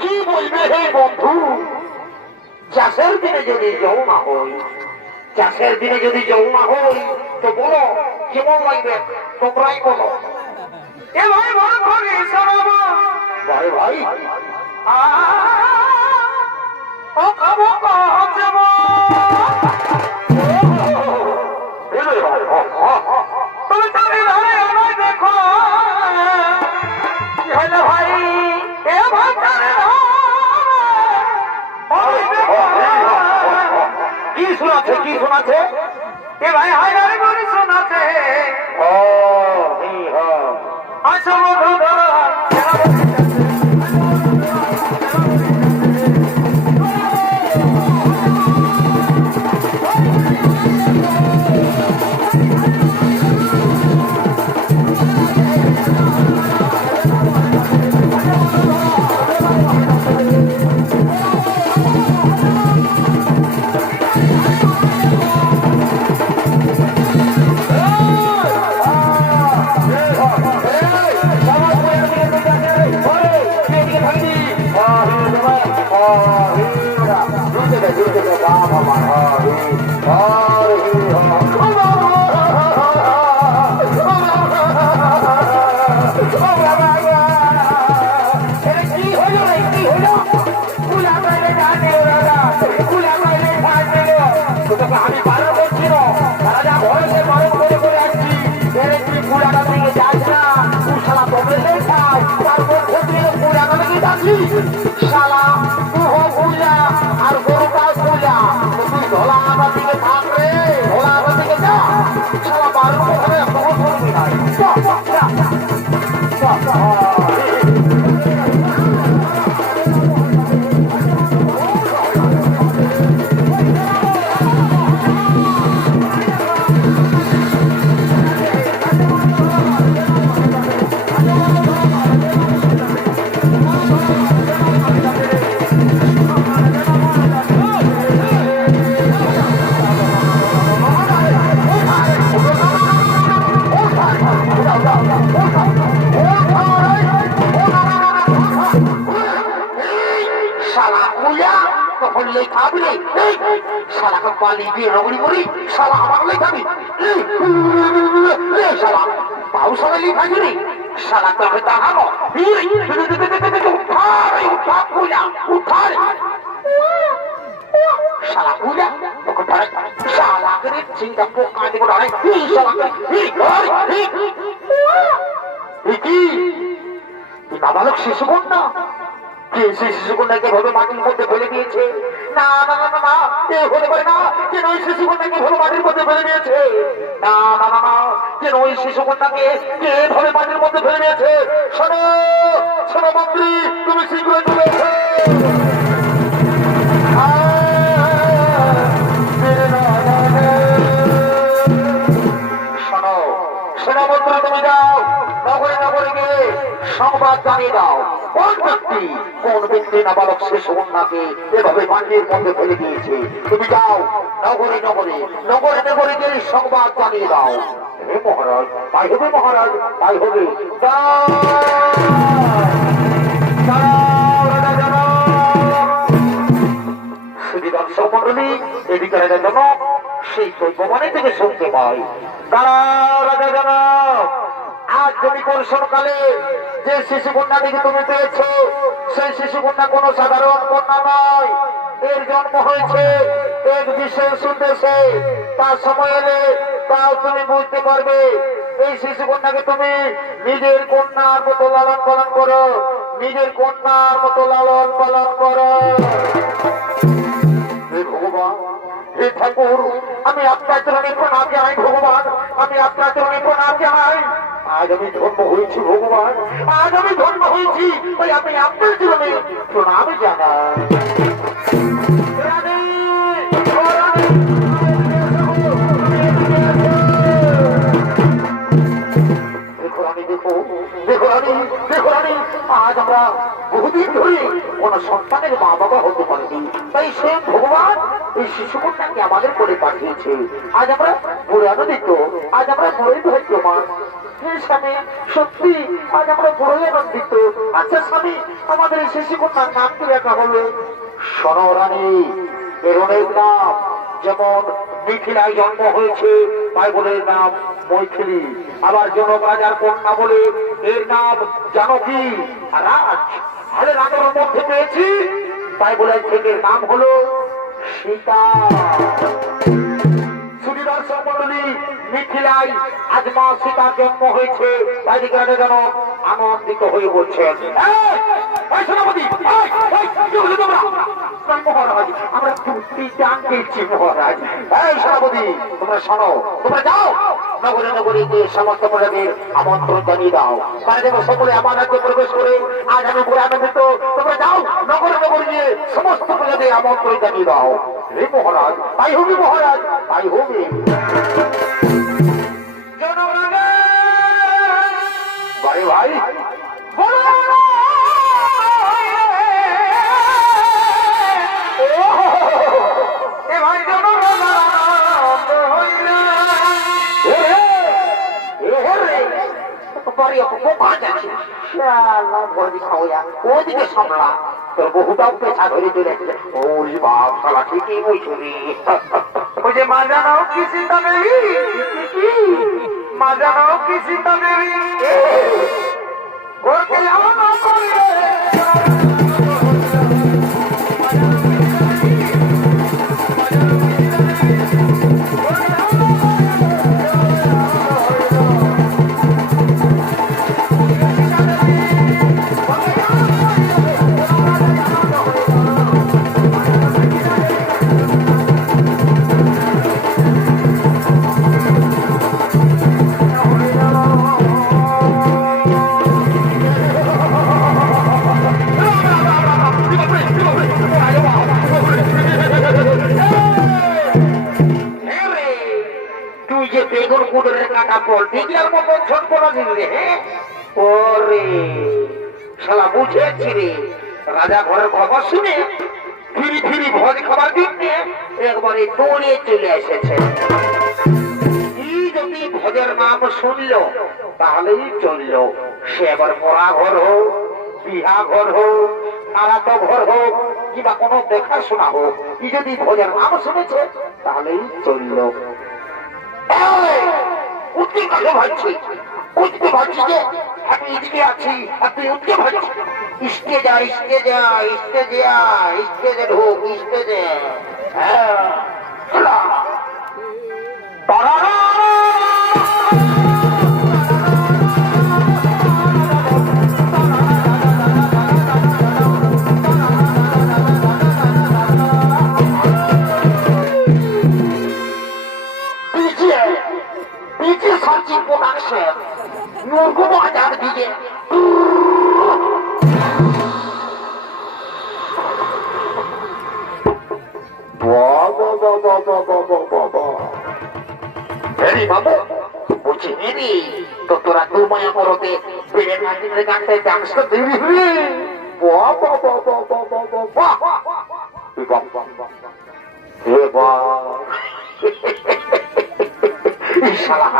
কি বলবে হে বন্ধু, চাষের দিনে যদি যৌমা হই, চাষের দিনে যদি যৌমা হই, তো বলো কেমন লাগবে, তোমরাই বলো। এ ভাই ভাই ভাই ও খাবো দেখো কি হলো ভাই, এ ভাই কি শোনাচ্ছে, কি শোনাচ্ছে? এ ভাই হাই হাই বলে শোনাচ্ছে। ও আচ্ছা বন্ধু আমি পালন করছি না, রাজা ভয়সে পালন করে করে আসছি। তুই পুরাটা থেকে যাস না, তুই শালা বদলে খাই, তারপর থেকে পুরাটা থেকে যাচ্ছি শালা তুই হোক পূজা আর গরুটা পূজা। তুই ধলা আমার দিকে থাক রে, ধলা আমার দিকে যা, শালা পালন করে তখন করবি না। চিন্তা পোকা দিব নাবালক শিশু কন্যা, শিশু কন্যাকে ভাবে মাটির মধ্যে ফেলে দিয়েছে। না না না না, এ হতে পারে না, কেন ওই শিশু কন্যাকে ভাবে মাটির মধ্যে ফেলে দিয়েছে। না না না না, কেন ওই শিশু কন্যাকে কে ভাবে মাটির মধ্যে ফেলে দিয়েছে। শোনো শোনো মন্ত্রী, তুমি শীঘ্রই চলে এসো। শোনো শোনো মন্ত্রী, তুমি যাও নগরে নগরে গিয়ে সংবাদ জানিয়ে দাও কোন ব্যক্তি নাবালক শিশু কন্যাকে এভাবে মাটির মধ্যে ফেলে দিয়েছে। তুমি যাও নগরে নগরে নগরে নগরে গিয়ে সংবাদ জানিয়ে দাও। হে মহারাজ, তাই হবে মহারাজ, তাই হবে। দর্শক মন্ডলী, এদিকে রাজা জনক সেই প্রমাণে থেকে শুনতে পাই। দাঁড়াও রাজা জনক, আজ তুমি কৌশলকালে যে শিশু কন্যাটিকে তুমি পেয়েছ, সেই শিশু কন্যা কোন সাধারণ কন্যা নয়। এর জন্ম হয়েছে এক বিশেষ উদ্দেশ্যে। তার সময় এলে তাও তুমি বুঝতে পারবে। এই শিশু কন্যাকে তুমি নিজের কন্যার মতো লালন পালন করো, নিজের কন্যার মতো লালন পালন করো। ভগবান, হে ঠাকুর, আমি আপনার চরণে প্রণাম জানাই। ভগবান, আমি আপনার চরণে প্রণাম জানাই। আজ আমি ধন্য হয়েছি ভগবান, আজ আমি ধন্য হয়েছি, ওই আমি আপনার চরণে প্রণাম জানাই। আজ আমরা বহুদিন ধরে কোন সন্তানের মা বাবা হতে পারিনি, তাই সে ভগবান এই শিশু কন্যাকে আমাদের করে পাঠিয়েছে। আজ আমরা বুড়ে আনন্দিত, আজ আমরা বড়ই ভাগ্যবান। হে স্বামী সত্যি আজ আমরা বড়ই আনন্দিত। আচ্ছা স্বামী, আমাদের এই শিশু কন্যার নাম কি রাখা হবে? শোনো রানী, এর অনেক নাম, যেমন মিথিলায় জন্ম হয়েছে তাই বলে এর নাম মৈথিলী, আবার জনক রাজার কন্যা বলে এর নাম জানকী, রাজ আরে রাজার মধ্যে পেয়েছি তাই বলে থেকে নাম হলো সীতা। সুদর্শন মন্ডলী, মিথিলায় আজ মা সীতার জন্ম হয়েছে তাই দিকে রাজা জনক আনন্দিত হয়ে বলছেন। মহারাজ আমরা পেয়েছি মহারাজ। এই সেনাপতি তোমরা শোনো, তোমরা যাও নগরে নগরে গিয়ে সমস্ত প্রজাদের আমন্ত্রণ জানিয়ে দাও, তারা যেন সকলে আমার রাজ্যে প্রবেশ করে আজ আমি পুরো আনন্দিত। তোমরা যাও নগরে নগরে গিয়ে সমস্ত প্রজাদের আমন্ত্রণ জানিয়ে দাও। হে মহারাজ, তাই হবে মহারাজ, তাই হবে। ভাই ভাই ওদিকে সামলা তোর বহুটাও পেছা ধরে চলে আসছে। ওই বাপ শালা ঠিকই বলছো রে। ওই যে মা জানো কি সীতা দেবী, মা জানো কি সীতা দেবী ঘরকে আমার না করলে রাজা ঘরের খবর শুনে ফিরি ফিরি ভোজ খাবার দিনে একবারে দৌড়ে চলে এসেছে। যদি ভোজের নাম শুনল তাহলেই চলল, সে এবার মরা ঘর হোক, বিহা ঘর হোক, মারাতো ঘর হোক কিংবা কোনো দেখাশোনা হোক, যদি ভোজের নাম শুনেছে তাহলেই চলল। উঠতে কথা ভাবছি, উঠতে ভাবছি যে আমি এদিকে আছি আর তুই উঠতে ভাবছি। স্টেজে স্টেজে স্টেজে স্টেজে ঢোক স্টেজে। হ্যাঁ বাবু বলছি দিদি তো তোরা দু মায়া করতে বেড়ের নাচিনের গানটা ডান্স তো দিবি।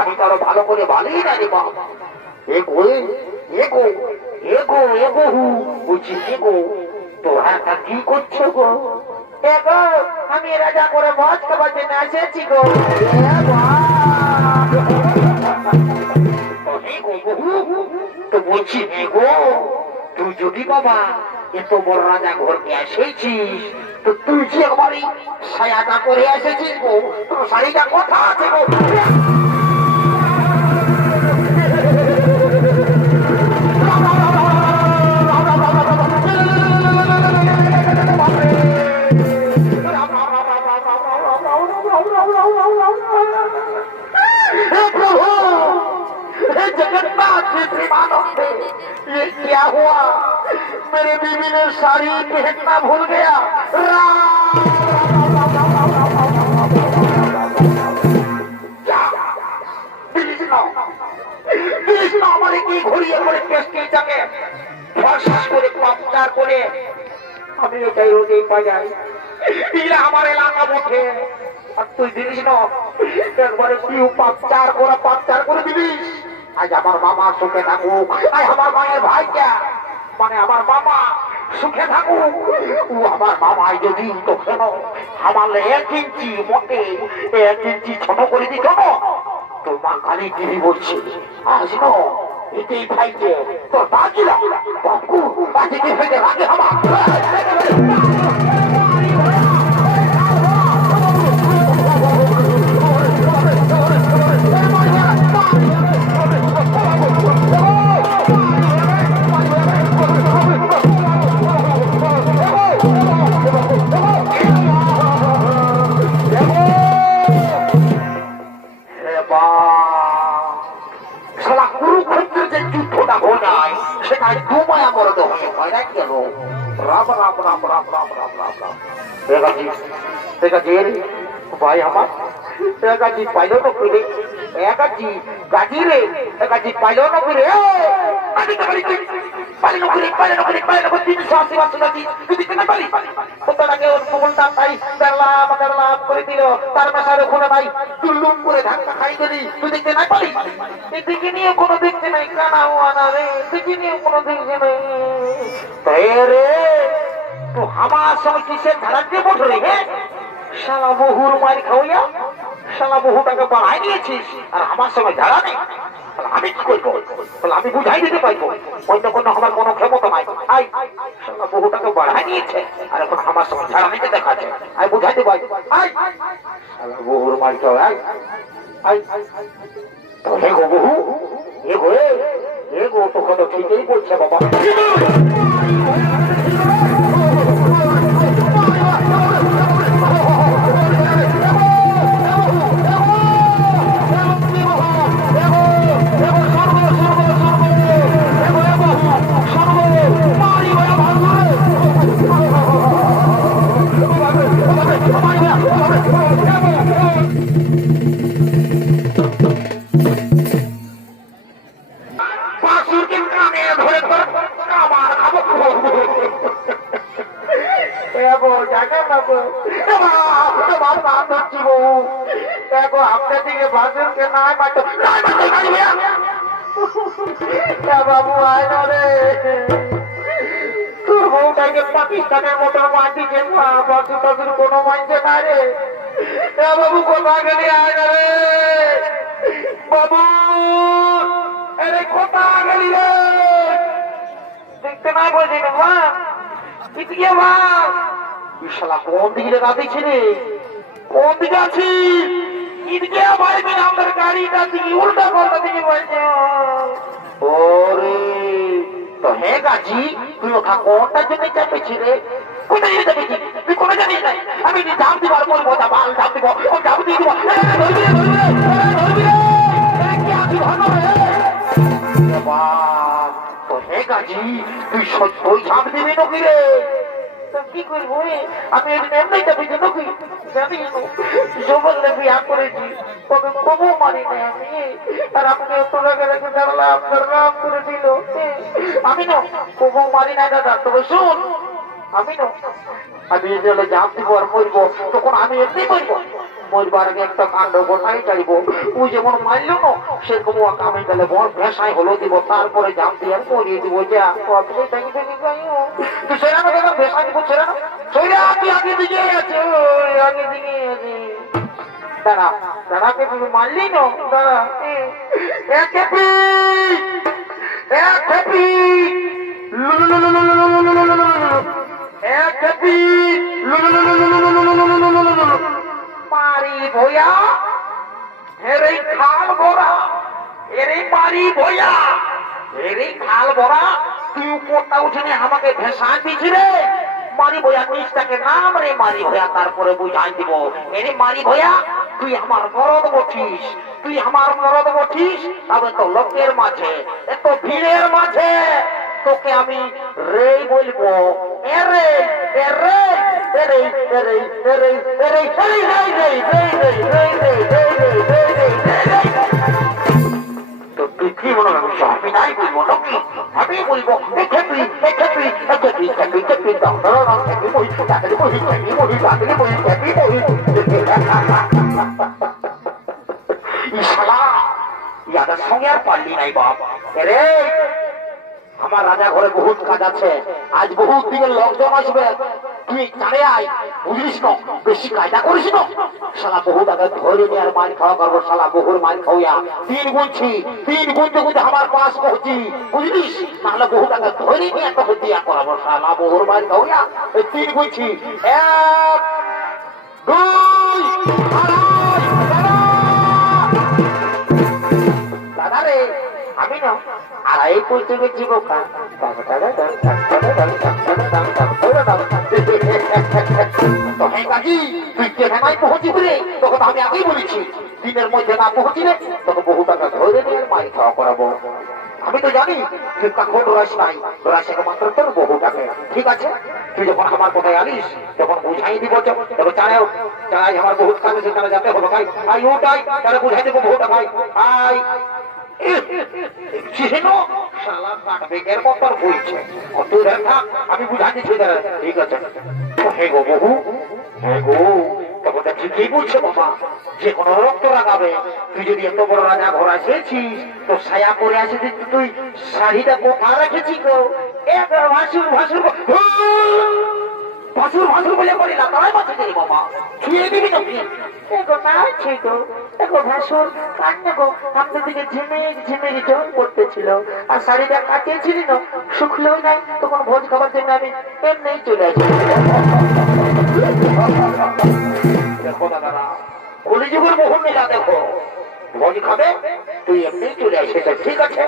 আমি তো আরো ভালো করে ভালোই না রে বাবা। এগো এগো এগো এগো বলছি এগো তোরা একটা কি করছো গো? এগো আমি রাজা করে মজ খাবার জন্য এসেছি গো। তো বলছি গো তুই যদি বাবা এত বড় রাজা ঘরকে এসেছিস তো তুই যে একবারই সায়াটা করে এসেছিস গো, তোর শাড়িটা কথা আছে গো। ये क्या हुआ? मेरे बीवी ने साड़ी पहनना भूल गया। हमारे की घुड़िए করে পেস্টি যাকে ফস করে পাপচার করে আমি এটাই রোজই পাই যাই। এরা আমার এলাকা মুখে আর তুই জিনিস না একবারে কি পাপচার করে দিবি। আজ আজ আমার মামা সুখে থাকুক, আজ আমার মায়ের ভাইটা মানে আমার মামা সুখে থাকুক। ও আমার মামাই যদি তো কেন আমার 1 ইঞ্চি মোটে 1 ইঞ্চি ছোট করে দিত না, তোর মা কালী দিদি বলছে আজ ন এতেই ভাইকে তোর বাকিলা বাপু বাকিতে ফেলে রাখে আমার। ভাই আমার একাজি পাইল না ফিরে, একাজি গাজি রে একাজি পাইল না ফিরে, তার মেশারে খুলে নাই তুল্লুম করে ধাক্কা খাই দিলি, তুই দেখতে নাই পারি এদিকে নিয়ে কোনো দেখতে নাই কানা আনা রে, এদিকে নিয়ে কোনো দেখতে নাই রে। তো আমার সঙ্গে কিসের ধারা দিয়ে বসে রে? হ্যাঁ শালা বহুর মারি খাওয়া, শালা বহুটাকে বাড়াই দিয়েছিস আর আমার সঙ্গে ধারা নেই, আমি কি করবো? আমি বুঝাই দিতে পারবো ওই তখন আমার কোনো ক্ষমতা নাই। আই শালা বহুটাকে বাড়াই নিয়েছে আর এখন আমার সঙ্গে ধারা নিতে দেখাচ্ছে, আমি বুঝাইতে পারবো। আই শালা বহুর মারি খাওয়া, আই তো হে গো বহু, হে গো হে গো, তোকে তো ঠিকই বলছে বাবা। আপনার দিকে বাসুরকে নাই মাতো বাবু আয় না রে, তোর বউটাকে পাকিস্তানের মতো মাটিকে বাসুর টাসুর কোনো মানছে না রে বাবু, কোথায় গেলি আয় না রে বাবু, আরে কোথায় গেলি রে? দেখতে নাই বলছি না মা, ইতিকে মা বিশালা কোন দিকে রাতেছি রে, কোন দিকে আছি? ইদিকে ভাই বিন আমাদের গাড়িটা দিকে উল্টা পাল্টা দিকে বলছে। ওরে তো হে গাজি, তুই ওখা কোনটার জন্য চাপেছি রে? কোথায় চাপেছি তুই কোনো জানিস নাই? আমি জাম দিবার বলবো, বাল জাম দিব, ও জাম দিয়ে দিব, ধরবি রে ধরবি রে ধরবি রে, কি আছি ভালো রে বাবা। তো হে গাজি, তুই সত্যই জাম দিবি নাকি রে? কি করবো আমি এমনি চাপেছি নাকি? জানি জবলে বিয়া করেছি, তবে কবু মারি নাই আমি, আর আপনি তোলাকে রেখে দাঁড়ালাম রাম করে দিল। আমি না কবু মারি নাই দাদা, তবে শুন আমি না আমি জলে জাম দিব আর মরবো, তখন আমি এমনি মরবো, মরবার আগে একটা কাণ্ড গোটাই চাইবো। ও যেমন মারল না সেরকম আমি গেলে বড় ভেসাই হলো দিব, তারপরে জাম দিয়ে আর মরিয়ে দিব। যা আপনি দেখি দেখি তুই সেরানো দেখো ভেসা দিব, সেরানো সইরা তুই আগে দিকে আছে, ওই আগে দিকে আছে। দাঁড়া দাঁড়াকে তুমি মারলি না, দাঁড়া এক খেপি এক খেপি এক খেপি মারি ভইয়া হেরে খাল ভরা, এরে মারি ভইয়া এরে খাল ভরা, তুই উপরটা উঠে আমাকে ভেসা দিছি রে। মারি ভইয়া নিচটাকে নাম রে মারি ভইয়া, তারপরে বুঝাই দিব এরে মারি ভইয়া তুই আমার মরদ বঠিস, তুই আমার মরদ বঠিস, তবে তো লোকের মাঝে এত ভিড়ের মাঝে তোকে আমি রে বলবো, এরে এরে এরে এরে এরে এরে এরে রে রে রে রে রে রে রে রে। তো তুই কি মনে হয় আমি নাই বলবো নাকি? আমি বলবো খেপি খেপি খেপি খেপি খেপি দাঁড়া খেপি বই তাড়াতাড়ি বই খেপি বই তাড়াতাড়ি বই খেপি বই। ইশালা ইয়াদের সঙ্গে আর পারলি নাই বাপ রে। আমার রাজা ঘরে বহুত কাজ আছে, আজ বহুত দিকে লোকজন আসবে, তুই জানে আয় বুঝিস না, বেশি কায়দা করিস না। শালা বহু টাকা ধরে নিয়ে আর মাল খাওয়া করবো, শালা বহুর মাল খাওয়া তিন গুনছি, তিন গুনতে গুনতে আমার পাশ পৌঁছি বুঝলিস, নাহলে বহু টাকা ধরে নিয়ে একটা দিয়া করাবো, শালা বহুর মাল খাওয়া এই তিন গুনছি। এক দুই দাদা রে, আমি না আড়াই করতে গেছি বোকা। আমি আগেই বলেছি দিনের মধ্যে না পৌঁছিলে তোকে বহু টাকা ধরে নিয়ে মাল খাওয়া করাবো। আমি তো জানি তুই কখন রস নাই, রসের মাত্র তোর বহু টাকা। ঠিক আছে, তুই যখন আমার কোথায় আনিস তখন বুঝাই দিব, তবে চাড়াও চাড়াই আমার বহুত কাজ আছে, তারা যাতে হলো ভাই আই ওটাই তারা বুঝাই দেবো বহু টাকায় আই। আমি বুঝা দিচ্ছি, ঠিক আছে। হে গো বহু, হে গো ঠিকই বলছে বাবা, যে কোনো রক্ত লাগাবে। তুই যদি এত বড় রাজা ঘর আসেছিস তো ছায়া করে আসেছিস, তুই শাড়িটা কোথা রেখেছিস গো? ভাসুর ভাসুর ভাসুর ভাসুর বলে বলি না, তারাই বাঁচে যাই বাবা, ছুঁয়ে দিবি তো কি? জল পড়তেছিল আর শাড়িটা কাটিয়েছিলি না, শুকলেও নাই, তখন ভোজ খাবার জন্য আমি এমনি চলে আসি। দেখো দাদারা, কলিযুগের মোহন মেলা দেখো, ভোজ খাবে তুই এমনি চলে আসিস, ঠিক আছে।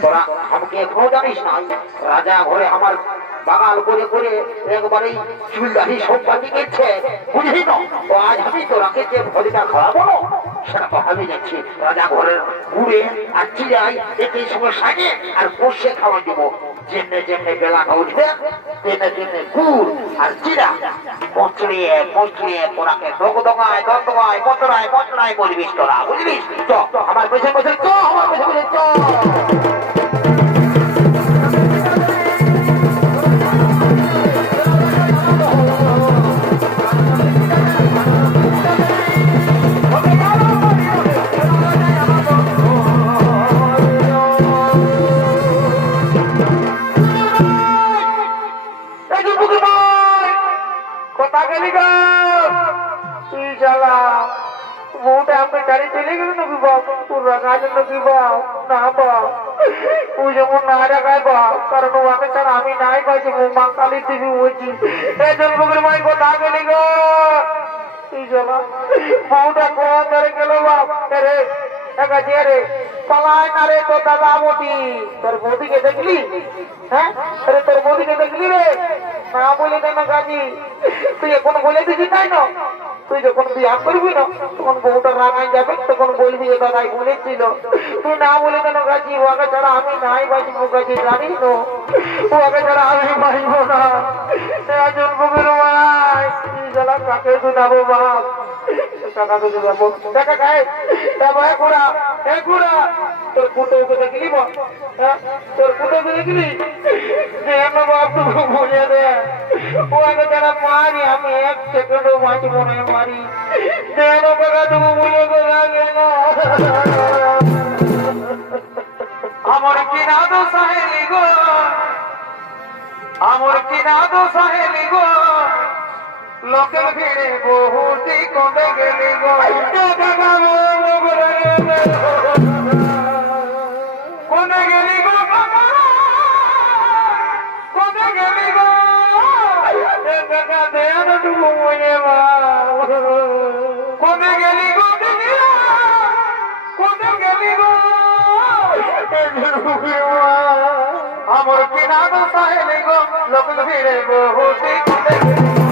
তোরা আমাকে এখনো জানিস না, রাজা ঘরে আমার বাগাল করে করে একবারে চুল দাড়ি সব বাকি গেছে বুঝলি না। তো আজ আমি তোরাকে যে ভোজটা খাওয়াবো সেটা তো আমি যাচ্ছি রাজা ঘরের ঘুরে আর চিরাই একই সময় সাজে আর বসে খাওয়া দিব। যেমনে যেমনে বেলাটা উঠবে তেমনে তেমনে গুড় আর চিরা মচড়িয়ে মচড়িয়ে তোরাকে দোকায় দোকায় মচড়ায় মচড়ায় বলবিস তোরা, বুঝলিস? চ আমার পেছনে পেছনে চ, আমার পেছনে পেছনে চ। কারণ ওকে ছাড়া আমি নাই পাইছি, মা কালী দেবী বলছি। এই জন্মগুলো মাই কোথা গেলি গো? বউটা কোন ধরে গেল বাপ রে, রে পালায় না রে তো দাদা বটি। তোর বৌদিকে দেখলি? হ্যাঁ আরে তোর বৌদিকে দেখলি রে? না বলে কেন কাজী? তুই এখন বলে দিছিস তাই না? তুই যখন বিয়া করবি না তখন বউটা রাগাই যাবে, তখন বলবি এ দাদাই বলেছিল। তুই না বলে কেন কাজী? ওকে ছাড়া আমি নাই বাঁচবো কাজী, জানিস তো? ওকে ছাড়া আমি বাঁচবো না। জন্মগুলো ভাই কাকে শুনাবো বাপ, কাকাকে শুনাবো। দেখা খায় ঘোড়া এ ঘোড়া, তোর কুটোকে দেখলি বল? হ্যাঁ তোর কুটোকে দেখলি? বাপ তুমি বুঝে দে, ওকে যারা মারি আমি এক সেকেন্ডও বাঁচবো না, মারি দেন কাকা তুমি বুঝে গেল। আমার কিনা দো সাহেলি গো, আমার কিনা দো সাহেলি গো, লোকের ভিড়ে বহুতি কমে গেলি গো। কোনে গেলি গো কোনে গেলি গো, দেয়াটুকু মনে মা কোনে গেলি গো, কোনে গেলি গো। আমার কিনা গো সাহেলি গো, লোকের ভিড়ে বহুতি কমে গেলি।